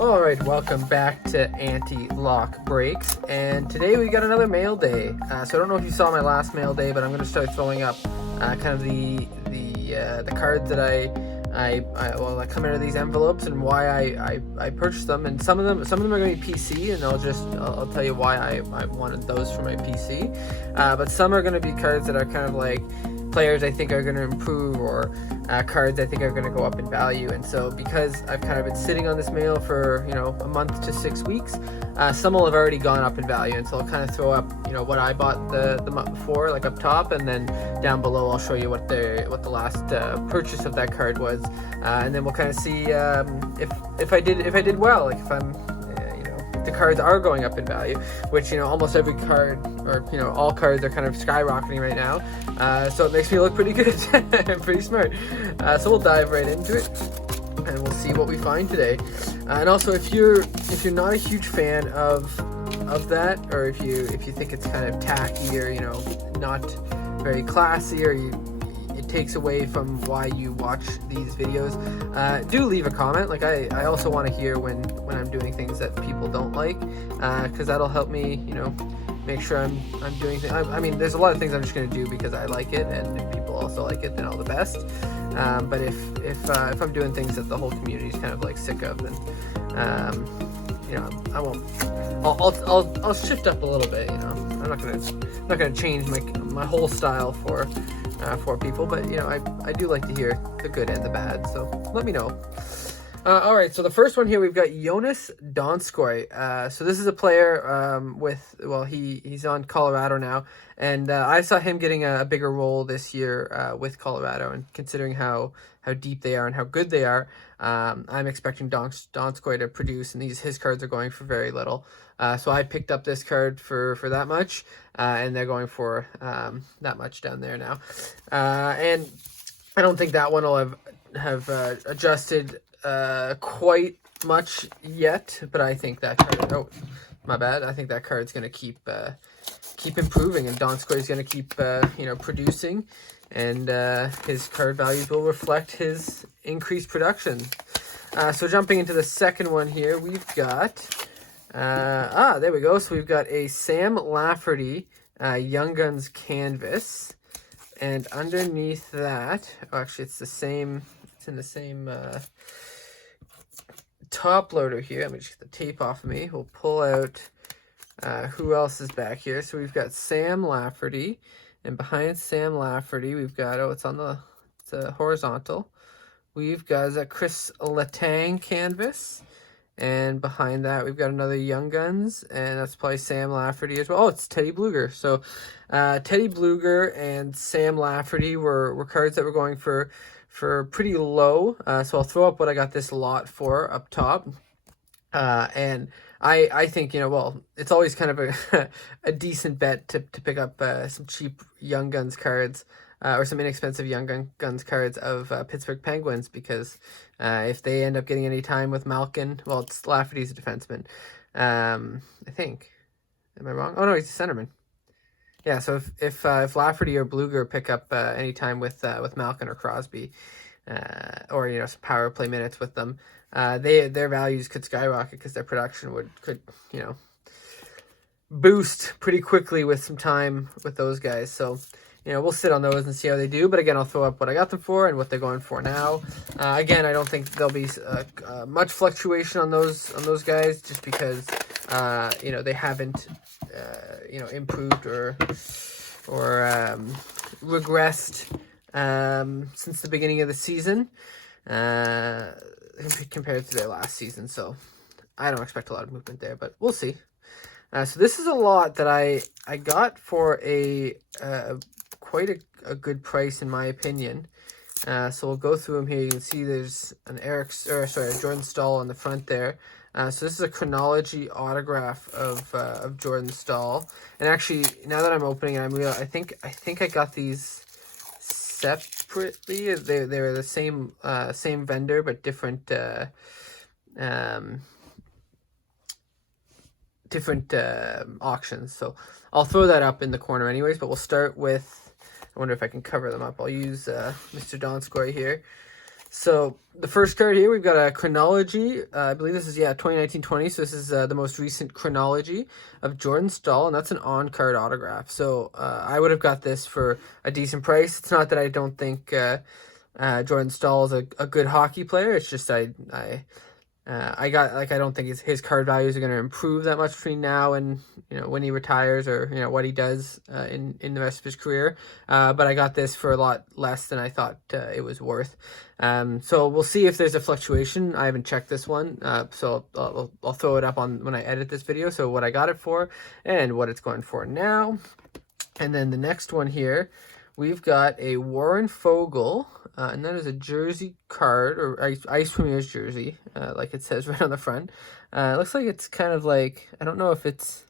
Alright, welcome back to Anti-Lock Breaks, and today we got another mail day. So I don't know if you saw my last mail day, but I'm going to start throwing up kind of the cards that that come into these envelopes and why I purchased them. And some of them are going to be PC, and I'll tell you why I wanted those for my PC. But some are going to be cards that are kind of like players I think are going to improve, or cards I think are going to go up in value. And so because I've kind of been sitting on this mail for a month to 6 weeks, some will have already gone up in value, and so I'll kind of throw up what I bought the month before, like up top, and then down below I'll show you what the last purchase of that card was, and then we'll kind of see if I did well, like if I'm the cards are going up in value, which almost every card, or all cards are kind of skyrocketing right now, so it makes me look pretty good and pretty smart. So we'll dive right into it and we'll see what we find today. And also, if you're not a huge fan of that, or if you think it's kind of tacky, or not very classy, or it takes away from why you watch these videos, do leave a comment. Like I also want to hear when I'm doing things that people don't like, because that'll help me make sure I'm doing things. I mean, there's a lot of things I'm just going to do because I like it, and if people also like it, then all the best. But if I'm doing things that the whole community is kind of like sick of, then I won't. I'll shift up a little bit. I'm not gonna change my whole style for people, but I do like to hear the good and the bad, so let me know. All right, so the first one here, we've got Jonas Donskoy. So this is a player he's on Colorado now, and I saw him getting a bigger role this year with Colorado, and considering how deep they are and how good they are, I'm expecting Donskoy to produce, and his cards are going for very little. So I picked up this card for that much, and they're going for that much down there now. And I don't think that one will have adjusted quite much yet, but I think that card, oh my bad, I think that card's going to keep improving, and Donskoy is going to keep producing, and his card values will reflect his increased production. So jumping into the second one here, we've got there we go. So we've got a Sam Lafferty Young Guns canvas, and underneath that, actually it's in the same top loader here. Let me just get the tape off of me. We'll pull out who else is back here. So we've got Sam Lafferty, and behind Sam Lafferty we've got, it's a horizontal. We've got a Chris Letang canvas, and behind that we've got another Young Guns, and that's probably Sam Lafferty as well. Oh, it's Teddy Bluger. So Teddy Bluger and Sam Lafferty were cards that were going for pretty low, so I'll throw up what I got this lot for up top, and I think it's always kind of a decent bet to pick up some cheap Young Guns cards, or some inexpensive Young Guns cards of Pittsburgh Penguins, because if they end up getting any time with Malkin, it's Lafferty's a defenseman, I think. Am I wrong? Oh no, he's a centerman. Yeah, so if Lafferty or Bluger pick up any time with Malkin or Crosby, or some power play minutes with them, their values could skyrocket, because their production could boost pretty quickly with some time with those guys. So we'll sit on those and see how they do. But again, I'll throw up what I got them for and what they're going for now. Again, I don't think there'll be much fluctuation on those guys, just because they haven't improved or regressed since the beginning of the season, compared to their last season. So I don't expect a lot of movement there, but we'll see. So this is a lot that I got for quite a good price, in my opinion. So we'll go through them here. You can see there's a Jordan Staal on the front there. So this is a chronology autograph of Jordan Staal. And actually, now that I'm opening it, I think I got these separately. They were the same vendor, but different auctions. So I'll throw that up in the corner anyways, but we'll start with, I wonder if I can cover them up. I'll use Mr. Donskoy here. So the first card here, we've got a chronology. I believe this is 2019-20. So this is the most recent chronology of Jordan Staal, and that's an on-card autograph. So I would have got this for a decent price. It's not that I don't think Jordan Staal is a good hockey player. It's just I don't think his card values are going to improve that much between now and when he retires, or what he does in the rest of his career. But I got this for a lot less than I thought it was worth. So we'll see if there's a fluctuation. I haven't checked this one, so I'll throw it up on when I edit this video. So what I got it for and what it's going for now. And then the next one here, we've got a Warren Fogle, and that is a jersey card, or Ice Premier's jersey, like it says right on the front. It looks like it's kind of like, I don't know if it's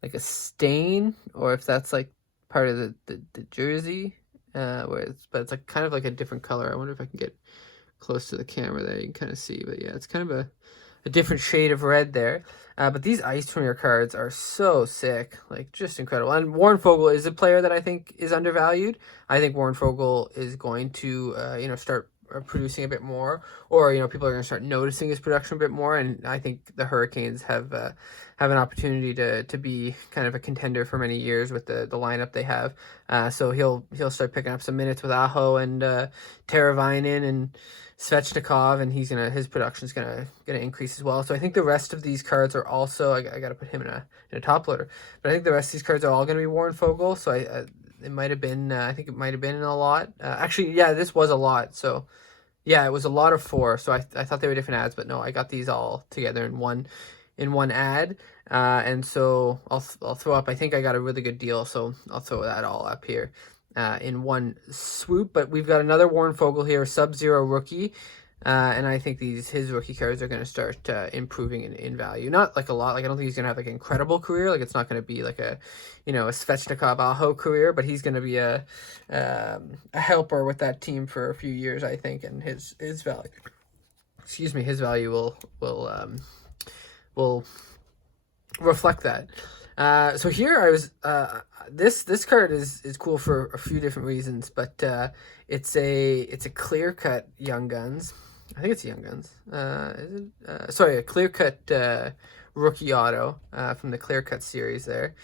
like a stain or if that's like part of the jersey, but it's like kind of like a different color. I wonder if I can get close to the camera there. You can kind of see, but yeah, it's kind of a different shade of red there. But these Ice Premier cards are so sick, like just incredible. And Warren Fogle is a player that I think is undervalued. I think Warren Fogle is going to, start producing a bit more, or people are going to start noticing his production a bit more. And I think the Hurricanes have an opportunity to be kind of a contender for many years with the lineup they have. So he'll start picking up some minutes with Aho and Teravainen and Svechnikov, and his production's gonna increase as well. So I think the rest of these cards are also, I gotta put him in a top loader, but I think the rest of these cards are all gonna be Warren Fogle. So it might have been, I think it might have been a lot. Actually, yeah, this was a lot. So yeah, it was a lot of 4. So I thought they were different ads, but no, I got these all together in one ad. And so I'll throw up, I think I got a really good deal, so I'll throw that all up here in one swoop. But we've got another Warren Fogle here, Sub-Zero rookie, and I think his rookie cards are going to start improving in value. Not like a lot, like I don't think he's going to have like an incredible career, like it's not going to be like a Svechnikov Aho career, but he's going to be a helper with that team for a few years, I think, and his value, his value will reflect that. So here I was this card is cool for a few different reasons, but it's a clear cut Young Guns. I think it's Young Guns. Is it? Sorry, a clear cut rookie auto from the clear cut series there,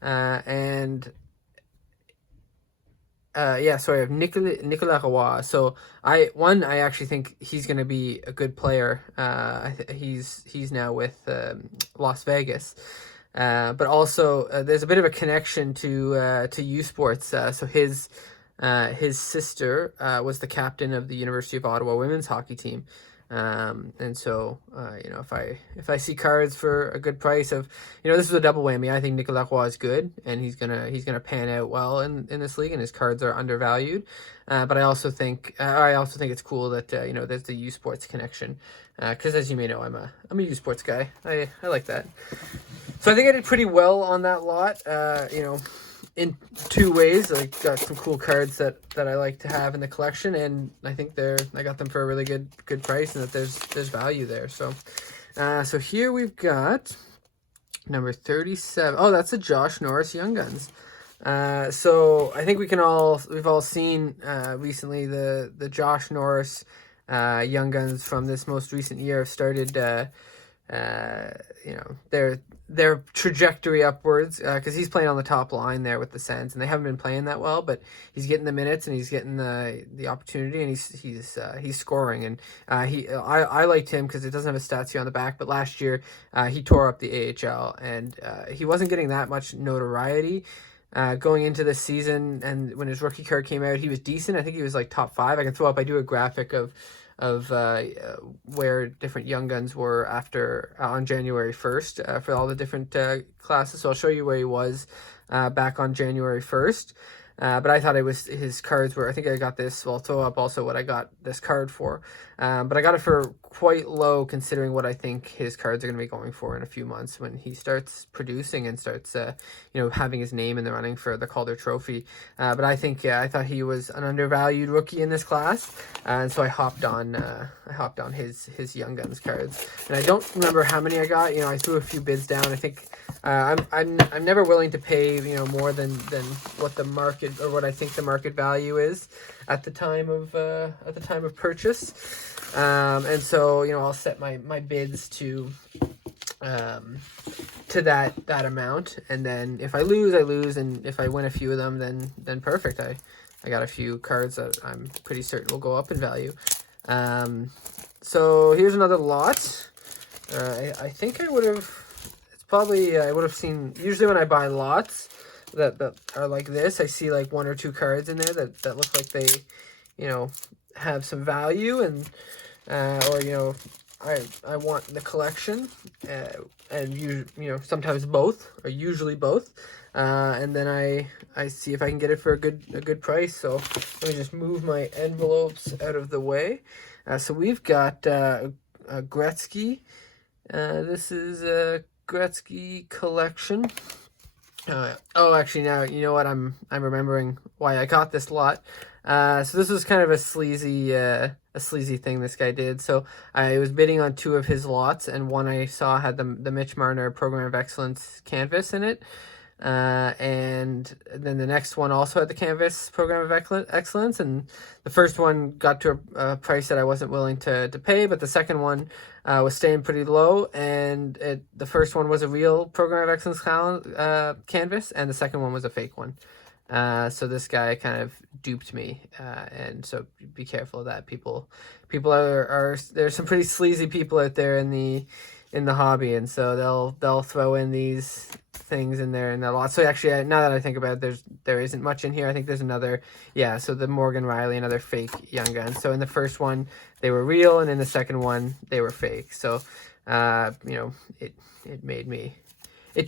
and sorry, I have Nicolas Roy. So I actually think he's going to be a good player. He's now with Las Vegas. But also there's a bit of a connection to U Sports. So his sister was the captain of the University of Ottawa women's hockey team. And so if I see cards for a good price of, this is a double whammy. I think Nicolas Roy is good, and he's gonna pan out well in this league, and his cards are undervalued. But I also think it's cool that there's the U Sports connection, because as you may know, I'm a U Sports guy. I like that. So I think I did pretty well on that lot. In 2 ways. I got some cool cards that I like to have in the collection, and I think I got them for a really good price, and that there's value there. So so here we've got number 37. Oh, that's a Josh Norris Young Guns. So I think we've all seen recently the Josh Norris Young Guns from this most recent year have started their trajectory upwards, because he's playing on the top line there with the Sens, and they haven't been playing that well, but he's getting the minutes and he's getting the opportunity, and he's scoring. And I liked him because it doesn't have a stats here on the back, but last year he tore up the AHL, and he wasn't getting that much notoriety going into this season. And when his rookie card came out, he was decent. I think he was like top 5. I can throw up, I do a graphic of where different Young Guns were after on January 1st for all the different classes. So I'll show you where he was back on January 1st. But I thought his cards were, I think I got this, well, I'll throw up also what I got this card for. But I got it for quite low considering what I think his cards are going to be going for in a few months when he starts producing and starts, having his name in the running for the Calder Trophy. But I think, I thought he was an undervalued rookie in this class. And so I hopped on his Young Guns cards. And I don't remember how many I got. I threw a few bids down. I think I'm never willing to pay more than what the market, or what I think the market value is. at the time of purchase. And so, you know, I'll set my bids to that amount, and then if I lose, I lose, and if I win a few of them, then perfect. I got a few cards that I'm pretty certain will go up in value. So here's another lot. I think I would have. It's probably I would have seen. Usually when I buy lots that are like this, I see like 1 or 2 cards in there that look like they, you know, have some value, and or you know, I want the collection, and you know, sometimes both, or usually both, and then I see if I can get it for a good price. So let me just move my envelopes out of the way. So we've got a Gretzky. This is a Gretzky collection. Oh, actually, now you know what, I'm remembering why I got this lot. So this was kind of a sleazy thing this guy did. So I was bidding on 2 of his lots, and one I saw had the Mitch Marner Program of Excellence canvas in it. And then the next one also had the canvas Program of Excellence, and the first one got to a price that I wasn't willing to pay, but the second one was staying pretty low, and the first one was a real Program of Excellence canvas, and the second one was a fake one. So this guy kind of duped me, and so be careful of that. People are there's some pretty sleazy people out there in the hobby, and so they'll throw in these things in there and a lot. So actually, now that I think about it, there isn't much in here. I think there's another, yeah. So the Morgan Riley, another fake Young Gun. So in the first one they were real, and in the second one they were fake. So you know, it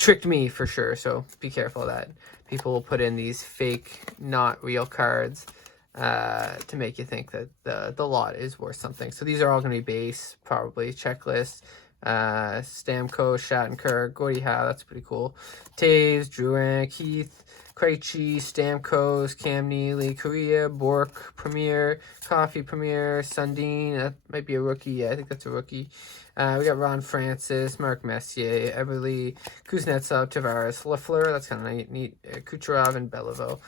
tricked me for sure. So be careful of that. People will put in these fake, not real cards to make you think that the lot is worth something. So these are all going to be base, probably checklist. Stamkos, Shattenkirk, Gordie Howe, that's pretty cool. Taves, Drouin, Keith, Krejci, Stamkos, Cam Neely, Korea, Bork, Premier, Coffee Premier, Sundin, that might be a rookie. Yeah, I think that's a rookie. We got Ron Francis, Mark Messier, Everly, Kuznetsov, Tavares, Leffler, that's kind of neat, Kucherov, and Beliveau.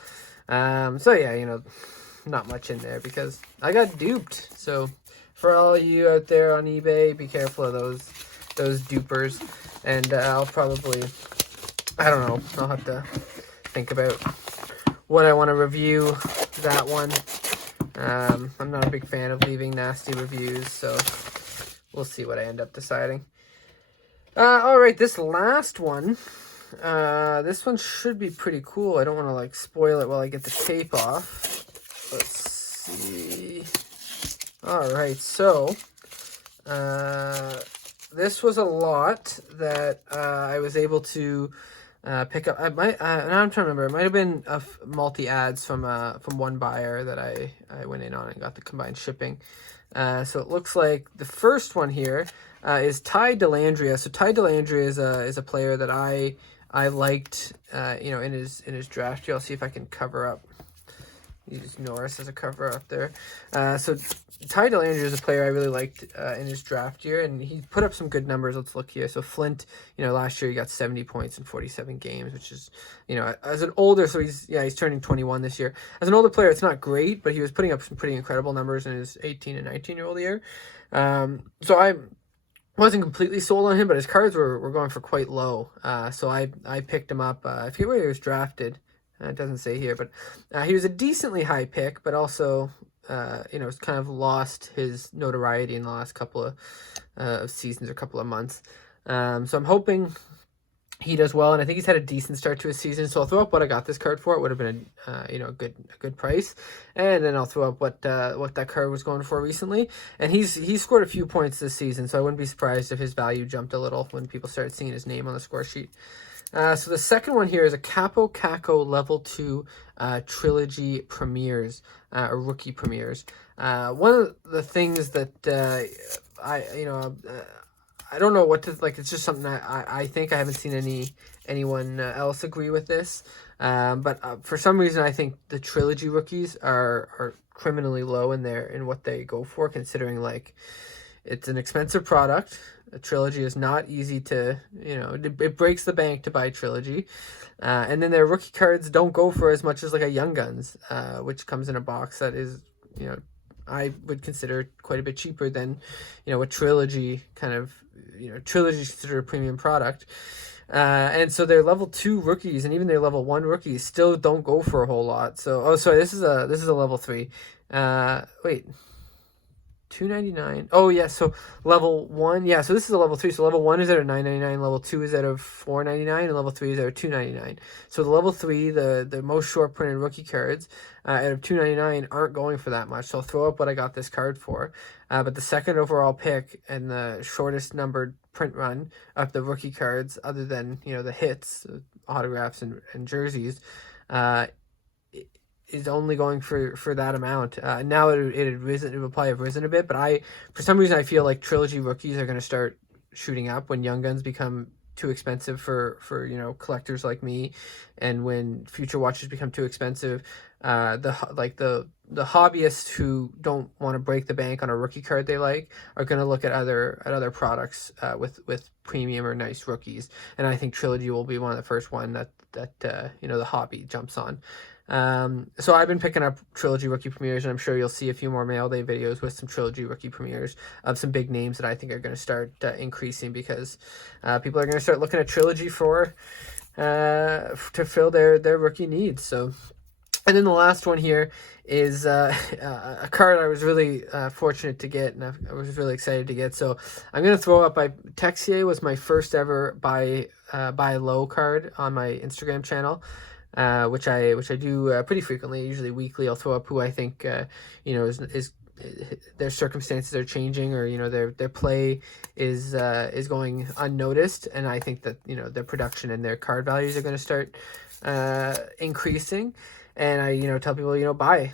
So yeah, you know, not much in there because I got duped. So for all you out there on eBay, be careful of those dupers. And I'll probably, I don't know, I'll have to think about what I want to review that one. I'm not a big fan of leaving nasty reviews, so we'll see what I end up deciding. All right, this last one, this one should be pretty cool. I don't want to like spoil it while I get the tape off. Let's see. All right, so this was a lot that I was able to pick up. Now I'm trying to remember. It might have been multi ads from one buyer that I went in on and got the combined shipping. So it looks like the first one here is Ty Dellandrea. So Ty Dellandrea is a player that I liked, you know, in his draft year. I'll see if I can cover up. Use Norris as a cover up there. So Ty Dellandrea is a player I really liked in his draft year, and he put up some good numbers. Let's look here. So Flint, you know, last year he got 70 points in 47 games, which is, you know, as an older, so he's turning 21 this year. As an older player, it's not great, but he was putting up some pretty incredible numbers in his 18 and 19-year-old year. So I wasn't completely sold on him, but his cards were going for quite low. So I picked him up. I forget where he was drafted. It doesn't say here, but he was a decently high pick, but also, you know, kind of lost his notoriety in the last couple of seasons or couple of months. So I'm hoping he does well, and I think he's had a decent start to his season. So I'll throw up what I got this card for. It would have been you know, a good price, and then I'll throw up what that card was going for recently. And he's scored a few points this season, so I wouldn't be surprised if his value jumped a little when people started seeing his name on the score sheet. So the second one here is a Capo Caco Level 2 Trilogy Premieres, or Rookie Premieres. One of the things that I don't know what to, like, it's just something that I think I haven't seen anyone else agree with this. But for some reason, I think the Trilogy Rookies are criminally low in what they go for, considering, like, it's an expensive product. A trilogy is not easy to, it breaks the bank to buy trilogy. And then their rookie cards don't go for as much as like a Young Guns, which comes in a box that is, I would consider quite a bit cheaper than, a trilogy kind of, trilogy is considered a premium product. And so their level 2 rookies and even their level 1 rookies still don't go for a whole lot. So, oh, sorry, this is a level 3. Wait. $2.99. Oh yeah, so level 1, yeah, so this is a level 3. So level 1 is at a $9.99, level 2 is at a $4.99, and level 3 is at a $2.99. So the level 3, the most short printed rookie cards out of $2.99 aren't going for that much. So I'll throw up what I got this card for. But the second overall pick and the shortest numbered print run of the rookie cards, other than the hits, autographs, and jerseys, is only going for that amount. Now it had risen, it would probably have risen a bit, but for some reason I feel like trilogy rookies are going to start shooting up when Young Guns become too expensive for collectors like me, and when future watches become too expensive. The hobbyists who don't want to break the bank on a rookie card they like are going to look at other products with premium or nice rookies, and I think trilogy will be one of the first one that the hobby jumps on. So I've been picking up trilogy rookie premieres, and I'm sure you'll see a few more mail day videos with some trilogy rookie premieres of some big names that I think are going to start increasing, because people are going to start looking at trilogy to fill their rookie needs. So, and then the last one here is a card I was really fortunate to get, and I was really excited to get. So I'm going to throw up Texier was my first ever buy low card on my Instagram channel. Which I do pretty frequently, usually weekly. I'll throw up who I think is their circumstances are changing, or their play is going unnoticed, and I think that their production and their card values are going to start increasing. And I tell people buy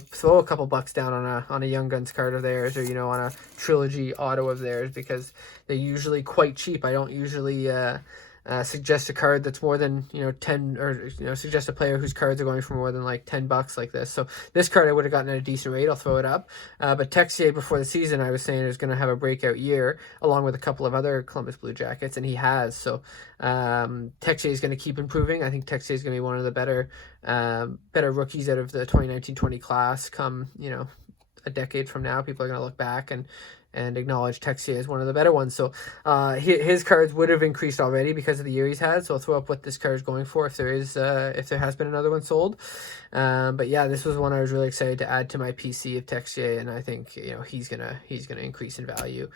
throw a couple bucks down on a Young Guns card of theirs, or on a trilogy auto of theirs, because they're usually quite cheap. I don't usually suggest a card that's more than 10, or suggest a player whose cards are going for more than like $10 like this. So this card I would have gotten at a decent rate. I'll throw it up. But Texier before the season, I was saying is going to have a breakout year along with a couple of other Columbus Blue Jackets, and he has. So Texier is going to keep improving. I think Texier is going to be one of the better rookies out of the 2019-20 class come a decade from now. People are going to look back and acknowledge Texier as one of the better ones. So his cards would have increased already because of the year he's had. So I'll throw up what this card is going for if there has been another one sold. But yeah, this was one I was really excited to add to my PC of Texier, and I think he's gonna increase in value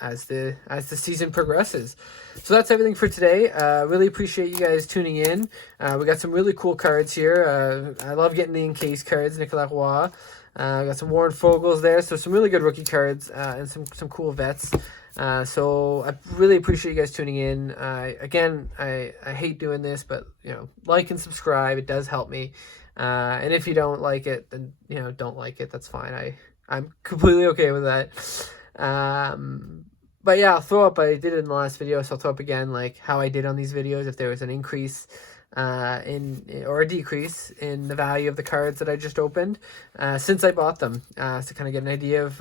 as the season progresses. So that's everything for today. Really appreciate you guys tuning in. We got some really cool cards here. I love getting the in-case cards, Nicolas Roy. Got some Warren Fogels there, so some really good rookie cards and some cool vets. So I really appreciate you guys tuning in. Again, I hate doing this, but like and subscribe. It does help me. And if you don't like it, then don't like it. That's fine. I'm completely okay with that. But yeah, I'll throw up. I did it in the last video, so I'll throw up again like how I did on these videos, if there was an increase or a decrease in the value of the cards that I just opened since I bought them, to kind of get an idea of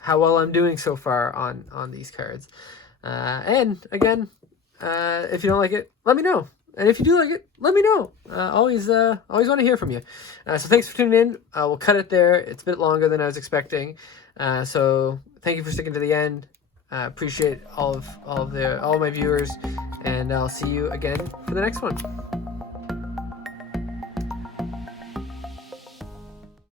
how well I'm doing so far on these cards. And again, if you don't like it, let me know. And if you do like it, let me know. Always want to hear from you. So thanks for tuning in. We'll cut it there. It's a bit longer than I was expecting. So thank you for sticking to the end. Appreciate all my viewers, and I'll see you again for the next one.